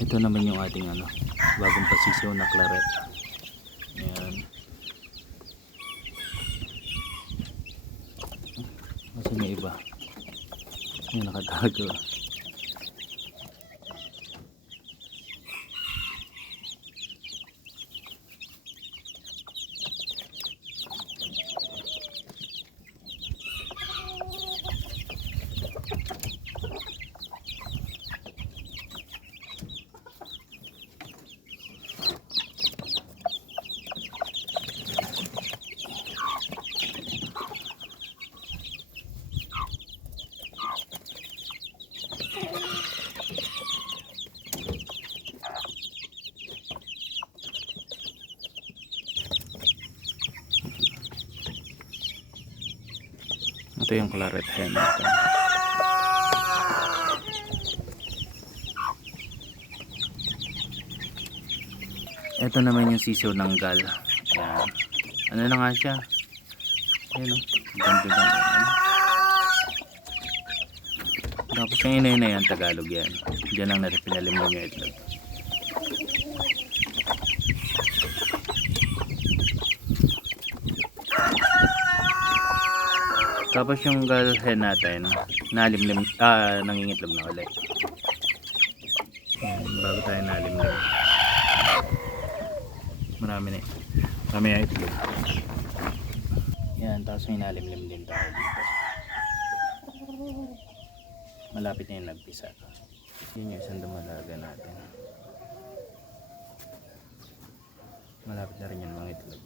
Ito naman yung ating bagong pasisiw na claret. Ayan. Kasi may iba. Yung nakatago. Ito yung claret hen natin. Ito naman yung sisiw ng gal. Ayan. Ano na nga siya? Ayan o. Ganda. Tapos yung inay na yan, Tagalog yan. Diyan ang pinalimuan yung itlog. Tapos yung gal hen natin, nangingitlog na ulit. Ayan, bago tayo nalimlim. Marami yung itlog. Yan, tapos may nalimlim din tayo dito. Malapit na yung nagpisa. Yun yung isang dumalaga natin. Malapit na rin yung mga itlog.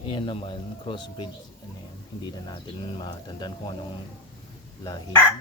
Ayan naman, crossbreed. Ano yan, hindi na natin makatandaan kung anong lahi yan.